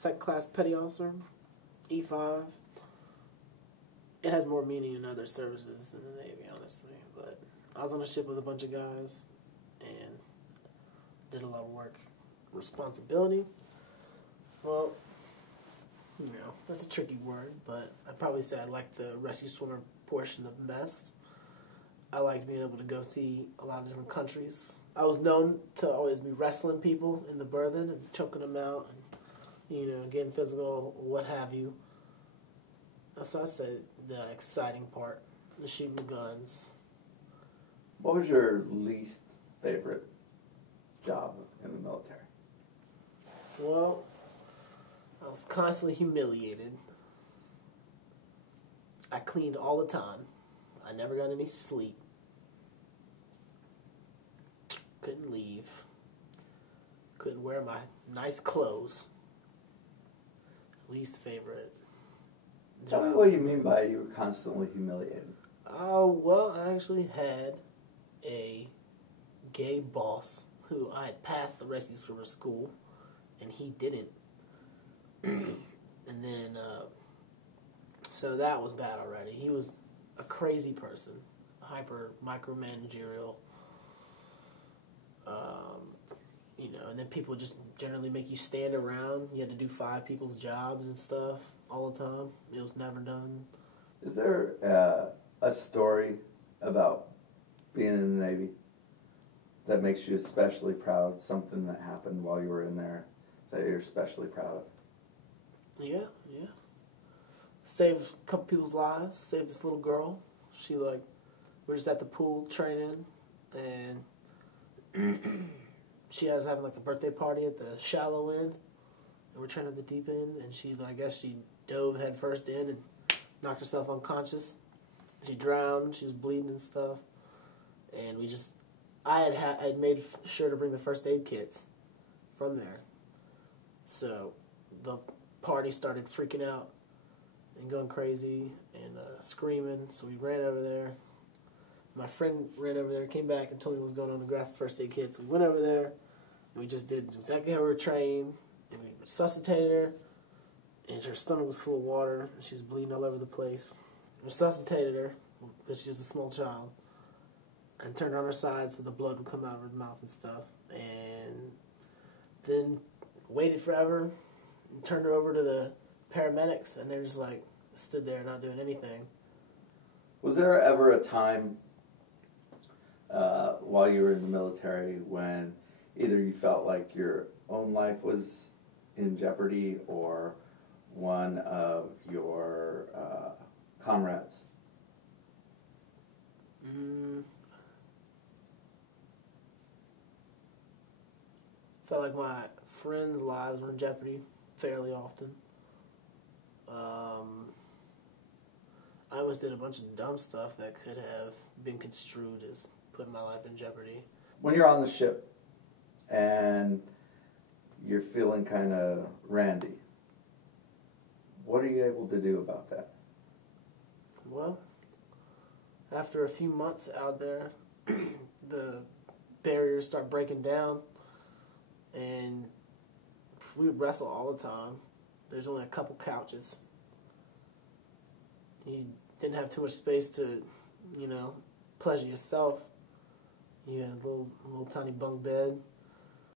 second class petty officer, E5. It has more meaning in other services than the Navy, honestly. But I was on a ship with a bunch of guys and did a lot of work. Responsibility, well, you know, that's a tricky word, but I'd probably say I like the rescue swimmer portion of best. I liked being able to go see a lot of different countries. I was known to always be wrestling people in the berthing and choking them out and, you know, getting physical, what have you. So I'd say the exciting part, the shooting the guns. What was your least favorite job in the military? Well, I was constantly humiliated. I cleaned all the time. I never got any sleep. Couldn't leave. Couldn't wear my nice clothes. Least favorite job. Tell me what you mean by you were constantly humiliated. Oh, well, I actually had a gay boss who I had passed the rescue swimmer school, and he didn't. And then, so that was bad already. He was a crazy person, hyper micromanagerial. You know, and then people just generally make you stand around. You had to do 5 people's jobs and stuff all the time. It was never done. Is there a story about being in the Navy that makes you especially proud? Something that happened while you were in there that you're especially proud of? Yeah. Saved a couple people's lives. Saved this little girl. She we're just at the pool training, and she was having like a birthday party at the shallow end, and we're training at the deep end, and I guess she dove head first in and knocked herself unconscious. She drowned. She was bleeding and stuff, and I had made sure to bring the first aid kits from there. So the party started freaking out and going crazy and screaming, so we ran over there. My friend ran over there, came back, and told me what was going on to grab the first aid kits. We went over there, and we just did exactly how we were trained, and we resuscitated her, and her stomach was full of water, and she was bleeding all over the place. We resuscitated her, because she was a small child, and turned her on her side so the blood would come out of her mouth and stuff, and then waited forever, and turned her over to the paramedics, and they just stood there not doing anything. Was there ever a time while you were in the military when either you felt like your own life was in jeopardy or one of your comrades? Felt like my friends' lives were in jeopardy fairly often. I almost did a bunch of dumb stuff that could have been construed as putting my life in jeopardy. When you're on the ship and you're feeling kind of randy, what are you able to do about that? Well, after a few months out there, the barriers start breaking down, and we would wrestle all the time. There's only a couple couches. You didn't have too much space to, pleasure yourself. You had a little tiny bunk bed.